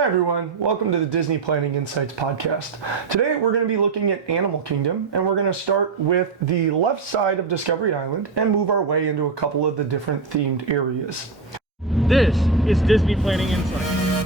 Hi everyone, welcome to the Disney Planning Insights podcast. Today we're going to be looking at Animal Kingdom, and we're going to start with the left side of Discovery Island and move our way into a couple of the different themed areas. This is Disney Planning Insights.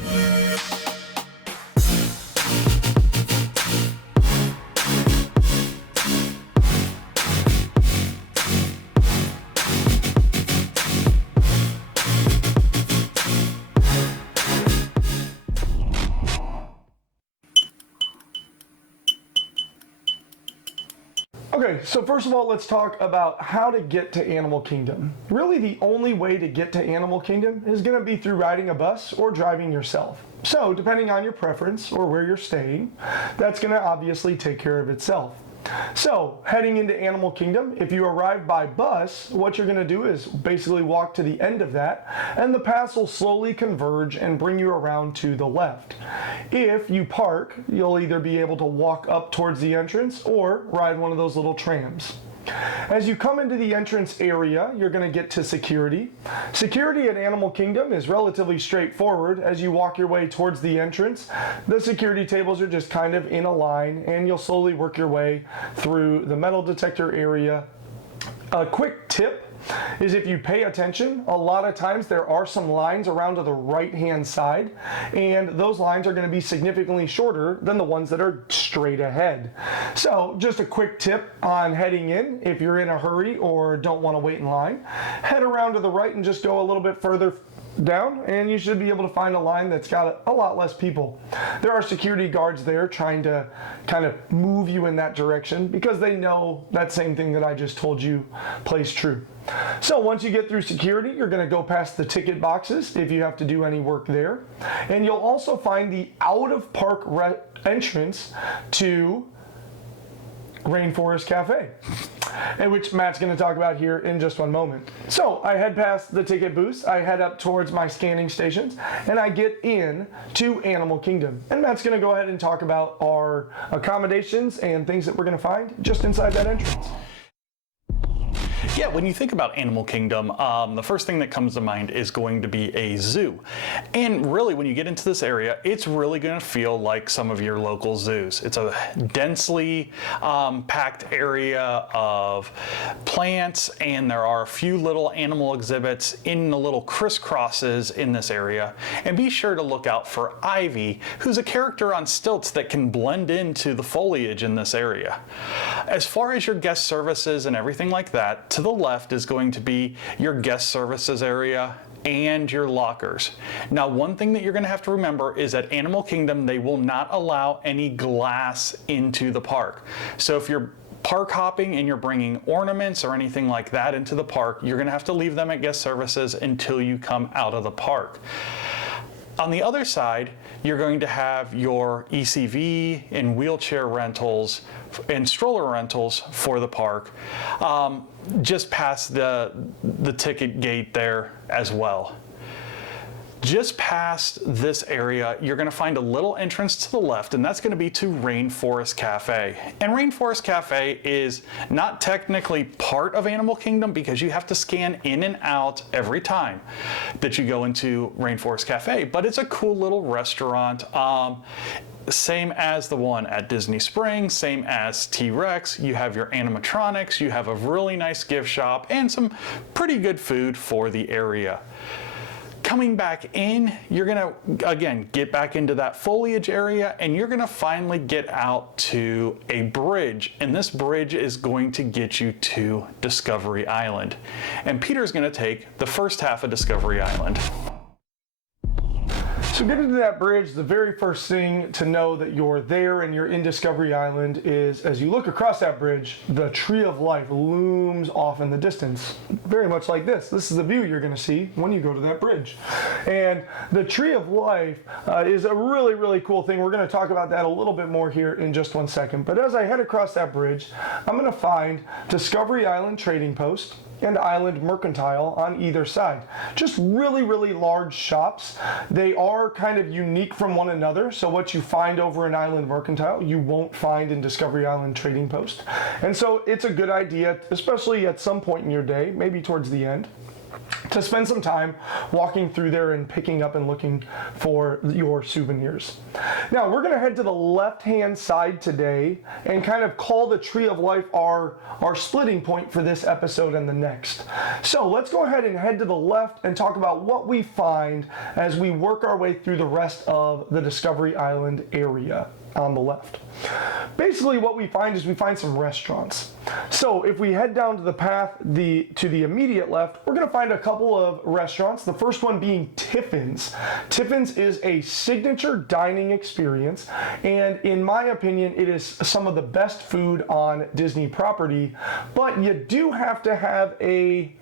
Okay, so first of all, let's talk about how to get to Animal Kingdom. Really, the only way to get to Animal Kingdom is going to be through riding a bus or driving yourself. So, depending on your preference or where you're staying, that's going to obviously take care of itself. So, heading into Animal Kingdom, if you arrive by bus, what you're going to do is basically walk to the end of that, and the paths will slowly converge and bring you around to the left. If you park, you'll either be able to walk up towards the entrance or ride one of those little trams. As you come into the entrance area, you're going to get to security. Security at Animal Kingdom is relatively straightforward. As you walk your way towards the entrance, the security tables are just kind of in a line, and you'll slowly work your way through the metal detector area. A quick tip is if you pay attention, a lot of times there are some lines around to the right hand side, and those lines are going to be significantly shorter than the ones that are straight ahead. So just a quick tip on heading in: if you're in a hurry or don't want to wait in line, head around to the right and just go a little bit further down, and you should be able to find a line that's got a lot less people. There are security guards there trying to kind of move you in that direction because they know that same thing that I just told you plays true. So once you get through security, you're going to go past the ticket boxes if you have to do any work there, and you'll also find the out of park entrance to Rainforest Cafe, and which Matt's going to talk about here in just one moment. So I head past the ticket booths, I head up towards my scanning stations, and I get in to Animal Kingdom. And Matt's going to go ahead and talk about our accommodations and things that we're going to find just inside that entrance. Yeah, when you think about Animal Kingdom, the first thing that comes to mind is going to be a zoo. And really, when you get into this area, it's really going to feel like some of your local zoos. It's a densely packed area of plants, and there are a few little animal exhibits in the little crisscrosses in this area. And be sure to look out for Ivy, who's a character on stilts that can blend into the foliage in this area. As far as your guest services and everything like that, to the left is going to be your guest services area and your lockers. Now, one thing that you're going to have to remember is at Animal Kingdom, they will not allow any glass into the park. So if you're park hopping and you're bringing ornaments or anything like that into the park, you're going to have to leave them at guest services until you come out of the park. On the other side, you're going to have your ECV and wheelchair rentals and stroller rentals for the park, just past the ticket gate there as well. Just past this area, you're going to find a little entrance to the left, and that's going to be to Rainforest Cafe. And Rainforest Cafe is not technically part of Animal Kingdom because you have to scan in and out every time that you go into Rainforest Cafe, but it's a cool little restaurant. Same as the one at Disney Springs, same as T-Rex. You have your animatronics, you have a really nice gift shop, and some pretty good food for the area. Coming back in, you're gonna, again, get back into that foliage area, and you're gonna finally get out to a bridge, and this bridge is going to get you to Discovery Island. And Peter's gonna take the first half of Discovery Island. So getting to that bridge, the very first thing to know that you're there and you're in Discovery Island is, as you look across that bridge, the Tree of Life looms off in the distance. Very much like this. This is the view you're going to see when you go to that bridge. And the Tree of Life is a really, really cool thing. We're going to talk about that a little bit more here in just one second. But as I head across that bridge, I'm going to find Discovery Island Trading Post and Island Mercantile on either side. Just really, really large shops. They are kind of unique from one another, so what you find over in Island Mercantile, you won't find in Discovery Island Trading Post. And so it's a good idea, especially at some point in your day, maybe towards the end, to spend some time walking through there and picking up and looking for your souvenirs. Now we're going to head to the left-hand side today and kind of call the Tree of Life our splitting point for this episode and the next. So let's go ahead and head to the left and talk about what we find as we work our way through the rest of the Discovery Island area on the left. Basically what we find is we find some restaurants. So if we head down to the path to the immediate left, we're going to find a couple of restaurants. The first one being Tiffin's. Tiffin's is a signature dining experience, and in my opinion it is some of the best food on Disney property, but you do have to have a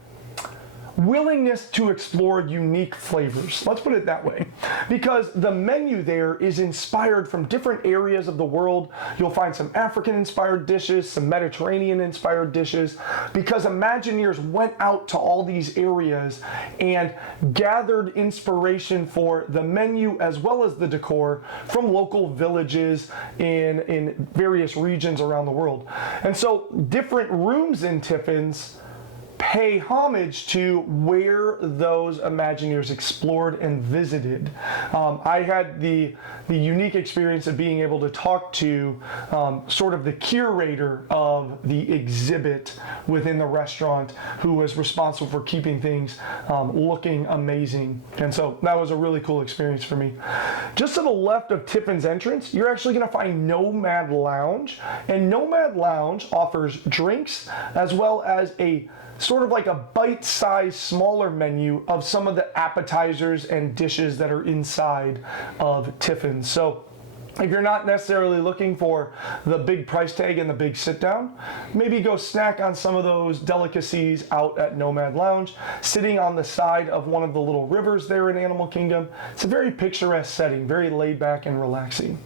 willingness to explore unique flavors. Let's put it that way. Because the menu there is inspired from different areas of the world. You'll find some African-inspired dishes, some Mediterranean-inspired dishes, because Imagineers went out to all these areas and gathered inspiration for the menu as well as the decor from local villages in various regions around the world. And so different rooms in Tiffin's pay homage to where those Imagineers explored and visited. I had the unique experience of being able to talk to sort of the curator of the exhibit within the restaurant, who was responsible for keeping things looking amazing. And so that was a really cool experience for me. Just to the left of Tiffin's entrance, you're actually going to find Nomad Lounge. And Nomad Lounge offers drinks as well as a sort of like a bite-sized smaller menu of some of the appetizers and dishes that are inside of Tiffin's. So if you're not necessarily looking for the big price tag and the big sit down, maybe go snack on some of those delicacies out at Nomad Lounge, sitting on the side of one of the little rivers there in Animal Kingdom. It's a very picturesque setting, very laid back and relaxing.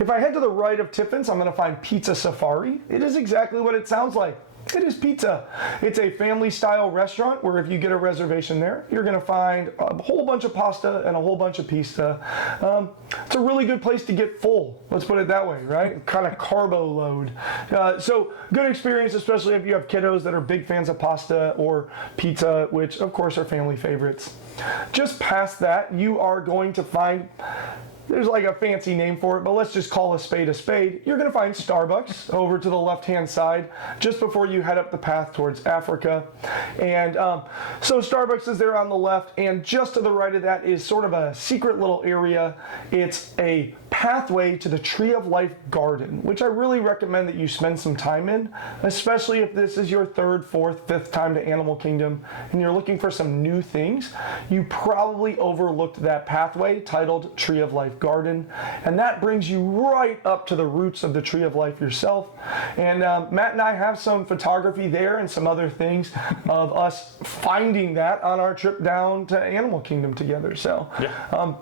If I head to the right of Tiffin's, I'm going to find Pizza Safari. It is exactly what it sounds like. It is pizza. It's a family-style restaurant where if you get a reservation there, you're going to find a whole bunch of pasta and a whole bunch of pizza. It's a really good place to get full. Let's put it that way, right? Kind of carbo load. So good experience, especially if you have kiddos that are big fans of pasta or pizza, which of course are family favorites. Just past that, you are going to find, there's like a fancy name for it, but let's just call a spade a spade. You're going to find Starbucks over to the left-hand side just before you head up the path towards Africa. And so Starbucks is there on the left, and just to the right of that is sort of a secret little area. It's a pathway to the Tree of Life garden, which I really recommend that you spend some time in, especially if this is your third, fourth, fifth time to Animal Kingdom and you're looking for some new things. You probably overlooked that pathway titled Tree of Life Garden, and that brings you right up to the roots of the Tree of Life yourself. And Matt and I have some photography there and some other things of us finding that on our trip down to Animal Kingdom together. So yeah.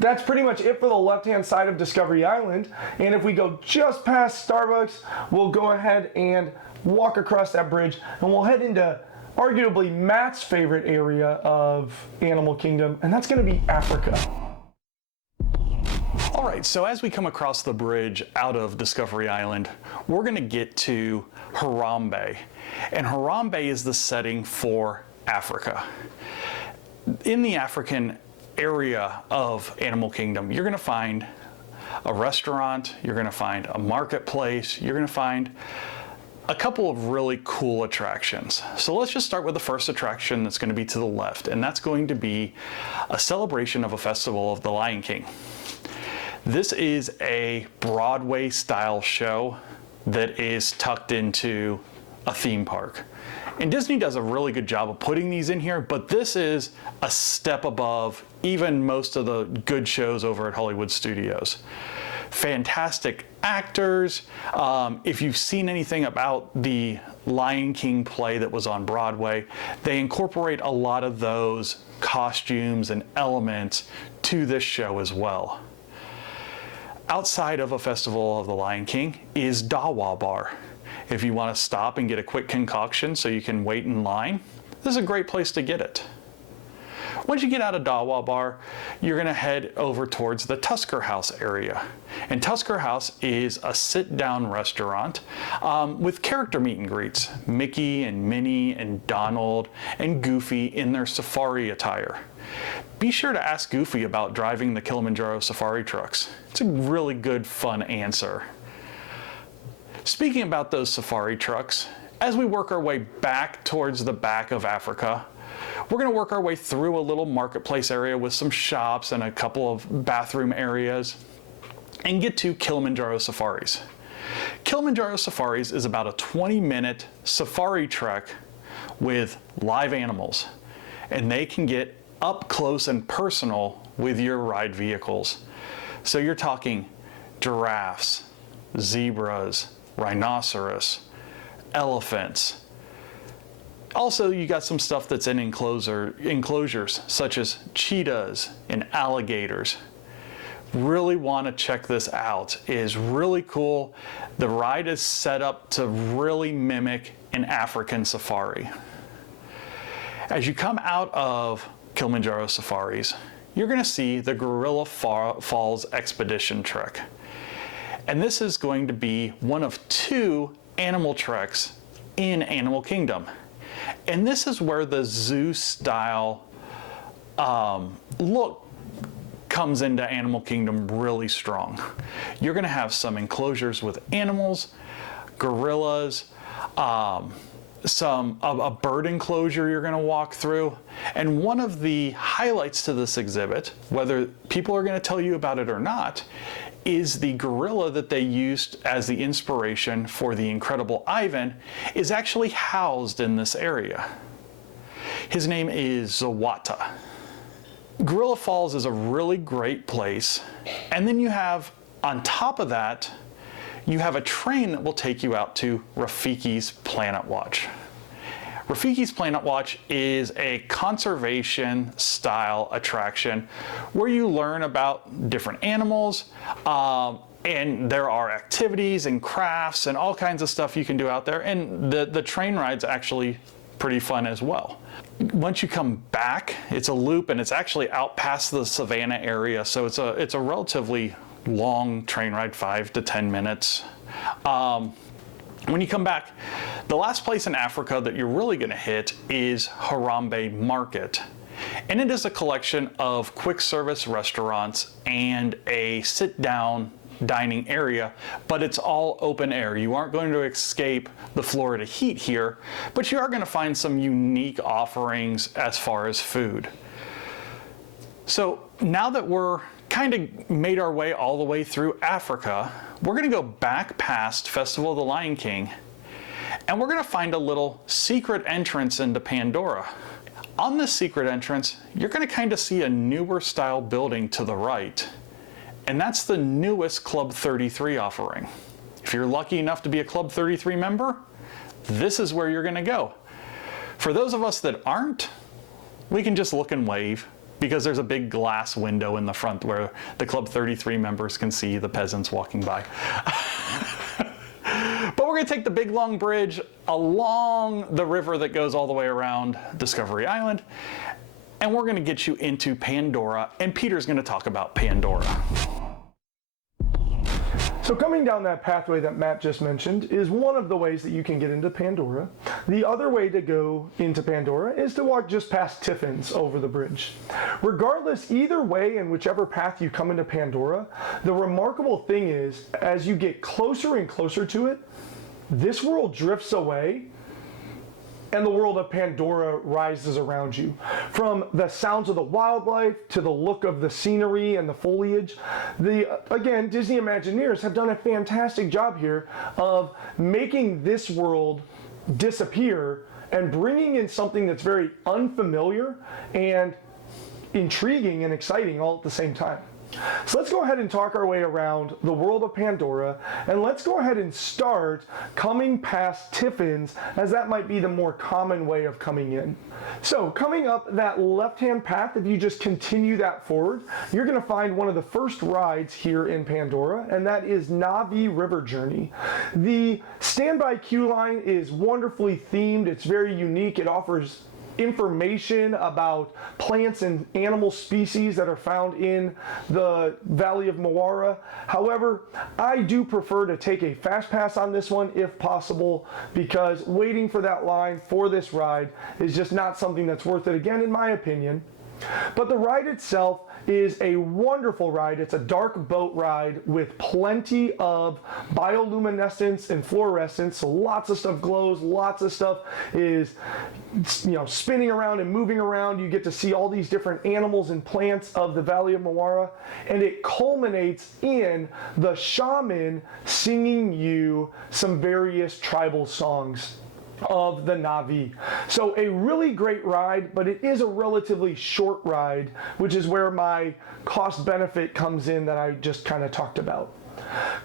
That's pretty much it for the left-hand side of Discovery Island. And if we go just past Starbucks, we'll go ahead and walk across that bridge and we'll head into arguably Matt's favorite area of Animal Kingdom, and that's going to be Africa. All right, so as we come across the bridge out of Discovery Island, we're going to get to Harambe. And Harambe is the setting for Africa. In the African area of Animal Kingdom, you're going to find a restaurant, you're going to find a marketplace, you're going to find a couple of really cool attractions. So let's just start with the first attraction that's going to be to the left, and that's going to be a celebration of a festival of the Lion King. This is a Broadway style show that is tucked into a theme park. And Disney does a really good job of putting these in here, but this is a step above even most of the good shows over at Hollywood Studios. Fantastic actors. If you've seen anything about the Lion King play that was on Broadway, they incorporate a lot of those costumes and elements to this show as well. Outside of a festival of the Lion King is Dawa Bar. If you want to stop and get a quick concoction so you can wait in line, this is a great place to get it. Once you get out of Dawa Bar, you're going to head over towards the Tusker House area. And Tusker House is a sit-down restaurant with character meet and greets. Mickey and Minnie and Donald and Goofy in their safari attire. Be sure to ask Goofy about driving the Kilimanjaro safari trucks. It's a really good, fun answer. Speaking about those safari trucks, as we work our way back towards the back of Africa, we're going to work our way through a little marketplace area with some shops and a couple of bathroom areas and get to Kilimanjaro Safaris. Kilimanjaro Safaris is about a 20-minute safari trek with live animals, and they can get up close and personal with your ride vehicles. So you're talking giraffes, zebras, rhinoceros, elephants. Also, you got some stuff that's in enclosures, such as cheetahs and alligators. Really want to check this out. It is really cool. The ride is set up to really mimic an African safari. As you come out of Kilimanjaro Safaris, you're going to see the Gorilla Falls Expedition Trek. And this is going to be one of 2 animal treks in Animal Kingdom. And this is where the zoo style look comes into Animal Kingdom really strong. You're going to have some enclosures with animals, gorillas, a bird enclosure you're going to walk through. And one of the highlights to this exhibit, whether people are going to tell you about it or not, is the gorilla that they used as the inspiration for the Incredible Ivan is actually housed in this area. His name is Zawata. Gorilla Falls is a really great place. And then you have, on top of that, you have a train that will take you out to Rafiki's Planet Watch. Rafiki's Planet Watch is a conservation style attraction where you learn about different animals, and there are activities and crafts and all kinds of stuff you can do out there, and the train ride's actually pretty fun as well. Once you come back, it's a loop, and it's actually out past the savannah area, so it's a relatively long train ride, 5 to 10 minutes. When you come back, the last place in Africa that you're really going to hit is Harambe Market. And it is a collection of quick service restaurants and a sit-down dining area, but it's all open air. You aren't going to escape the Florida heat here, but you are going to find some unique offerings as far as food. So now that we're kind of made our way all the way through Africa, we're going to go back past Festival of the Lion King, and we're going to find a little secret entrance into Pandora. On this secret entrance, you're going to kind of see a newer style building to the right, and that's the newest Club 33 offering. If you're lucky enough to be a Club 33 member, this is where you're going to go. For those of us that aren't, we can just look and wave, because there's a big glass window in the front where the Club 33 members can see the peasants walking by. But we're going to take the big long bridge along the river that goes all the way around Discovery Island, and we're going to get you into Pandora, and Peter's going to talk about Pandora. So coming down that pathway that Matt just mentioned is one of the ways that you can get into Pandora. The other way to go into Pandora is to walk just past Tiffin's over the bridge. Regardless, either way and whichever path you come into Pandora, the remarkable thing is, as you get closer and closer to it, this world drifts away and the world of Pandora rises around you. From the sounds of the wildlife to the look of the scenery and the foliage, again, Disney Imagineers have done a fantastic job here of making this world disappear and bringing in something that's very unfamiliar and intriguing and exciting all at the same time. So let's go ahead and talk our way around the world of Pandora, and let's go ahead and start coming past Tiffin's, as that might be the more common way of coming in. So coming up that left-hand path, if you just continue that forward, you're going to find one of the first rides here in Pandora, and that is Navi River Journey. The standby queue line is wonderfully themed. It's very unique. It offers information about plants and animal species that are found in the Valley of Moara. However, I do prefer to take a fast pass on this one if possible, because waiting for that line for this ride is just not something that's worth it, again, in my opinion. But the ride itself is a wonderful ride. It's a dark boat ride with plenty of bioluminescence and fluorescence, so lots of stuff glows, lots of stuff is, spinning around and moving around. You get to see all these different animals and plants of the Valley of Moara, and it culminates in the shaman singing you some various tribal songs of the Navi. So a really great ride, but it is a relatively short ride, which is where my cost benefit comes in that I just kind of talked about.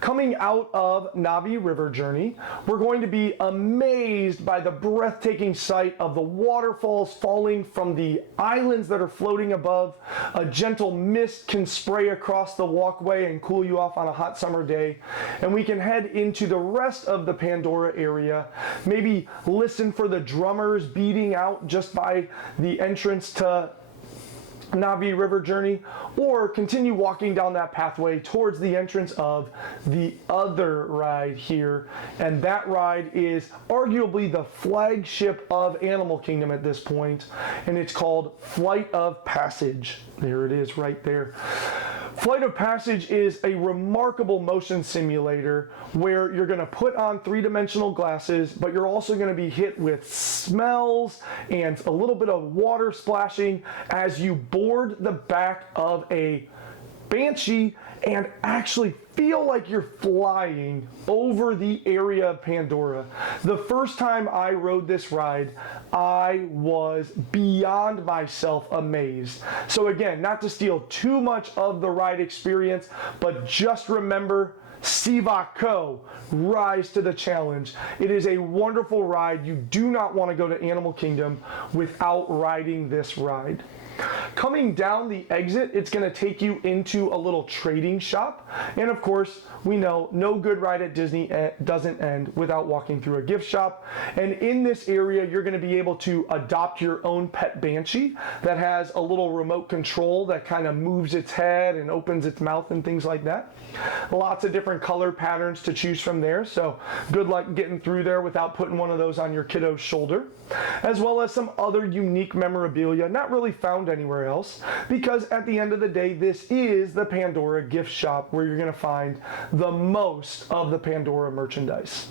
Coming out of Navi River Journey, we're going to be amazed by the breathtaking sight of the waterfalls falling from the islands that are floating above. A gentle mist can spray across the walkway and cool you off on a hot summer day. And we can head into the rest of the Pandora area, maybe listen for the drummers beating out just by the entrance to Navi River Journey, or continue walking down that pathway towards the entrance of the other ride here. And that ride is arguably the flagship of Animal Kingdom at this point, and it's called Flight of Passage. There it is right there. Flight of Passage is a remarkable motion simulator where you're going to put on three-dimensional glasses, but you're also going to be hit with smells and a little bit of water splashing as you board the back of a Banshee and actually feel like you're flying over the area of Pandora. The first time I rode this ride, I was beyond myself amazed. So again, not to steal too much of the ride experience, but just remember, Siva Co. rise to the challenge. It is a wonderful ride. You do not want to go to Animal Kingdom without riding this ride. Coming down the exit, it's going to take you into a little trading shop. And of course, we know no good ride at Disney doesn't end without walking through a gift shop. And in this area, you're going to be able to adopt your own pet Banshee that has a little remote control that kind of moves its head and opens its mouth and things like that. Lots of different color patterns to choose from there. So good luck getting through there without putting one of those on your kiddo's shoulder. As well as some other unique memorabilia not really found anywhere else, because at the end of the day, this is the Pandora gift shop where you're going to find the most of the Pandora merchandise.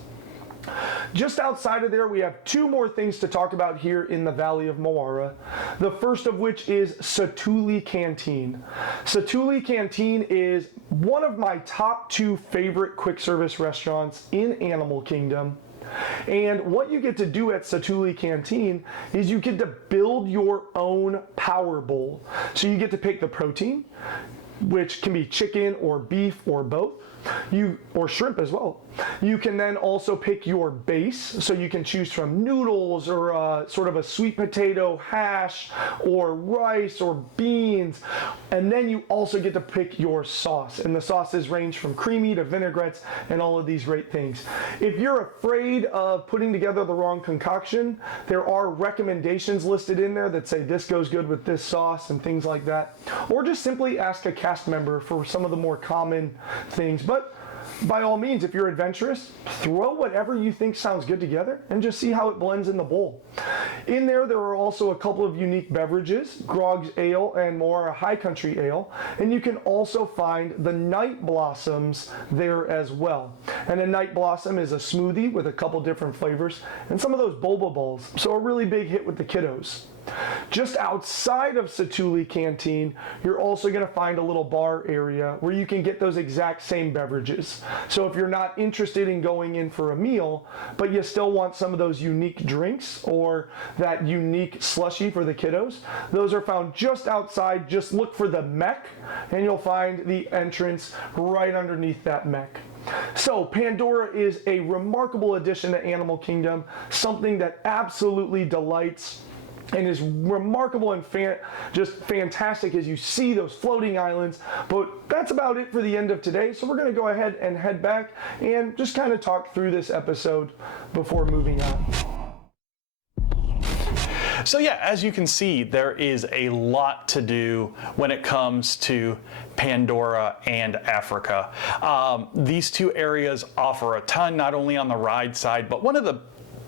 Just outside of there, we have two more things to talk about here in the Valley of Moara. The first of which is Satouli Canteen. Satouli Canteen is one of my top two favorite quick service restaurants in Animal Kingdom. And what you get to do at Satouli Canteen is you get to build your own power bowl. So you get to pick the protein, which can be chicken or beef or both, or shrimp as well. You can then also pick your base, so you can choose from noodles or sort of a sweet potato hash or rice or beans, and then you also get to pick your sauce, and the sauces range from creamy to vinaigrettes and all of these great things. If you're afraid of putting together the wrong concoction, there are recommendations listed in there that say this goes good with this sauce and things like that, or just simply ask a cast member for some of the more common things. But by all means, if you're adventurous, throw whatever you think sounds good together and just see how it blends in the bowl. In there are also a couple of unique beverages, Grog's Ale and Moara High Country Ale, and you can also find the Night Blossoms there as well. And a Night Blossom is a smoothie with a couple different flavors and some of those boba balls, so a really big hit with the kiddos. Just outside of Satouli Canteen, you're also going to find a little bar area where you can get those exact same beverages. So if you're not interested in going in for a meal, but you still want some of those unique drinks or that unique slushie for the kiddos, those are found just outside. Just look for the mech and you'll find the entrance right underneath that mech. So Pandora is a remarkable addition to Animal Kingdom, something that absolutely delights and is remarkable and just fantastic as you see those floating islands. But that's about it for the end of today. So we're going to go ahead and head back and just kind of talk through this episode before moving on. So yeah, as you can see, there is a lot to do when it comes to Pandora and Africa. These two areas offer a ton, not only on the ride side, but one of the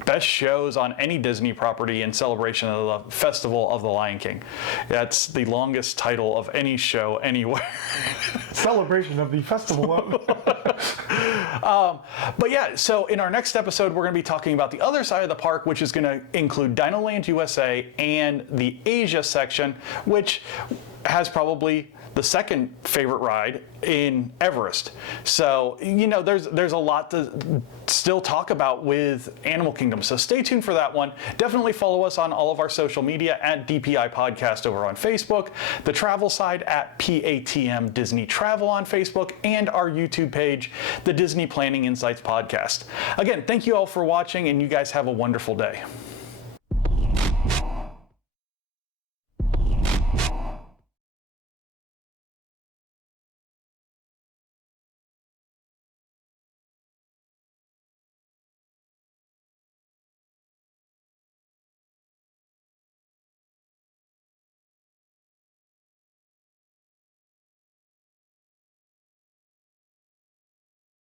best shows on any Disney property in celebration of the Festival of the Lion King. That's the longest title of any show anywhere. Celebration of the festival. But yeah, so in our next episode, we're going to be talking about the other side of the park, which is going to include Dinoland USA and the Asia section, which has probably the second favorite ride in Everest. So, you know, there's a lot to still talk about with Animal Kingdom. So stay tuned for that one. Definitely follow us on all of our social media at DPI Podcast over on Facebook, the travel side at PATM Disney Travel on Facebook, and our YouTube page, the Disney Planning Insights Podcast. Again, thank you all for watching, and you guys have a wonderful day.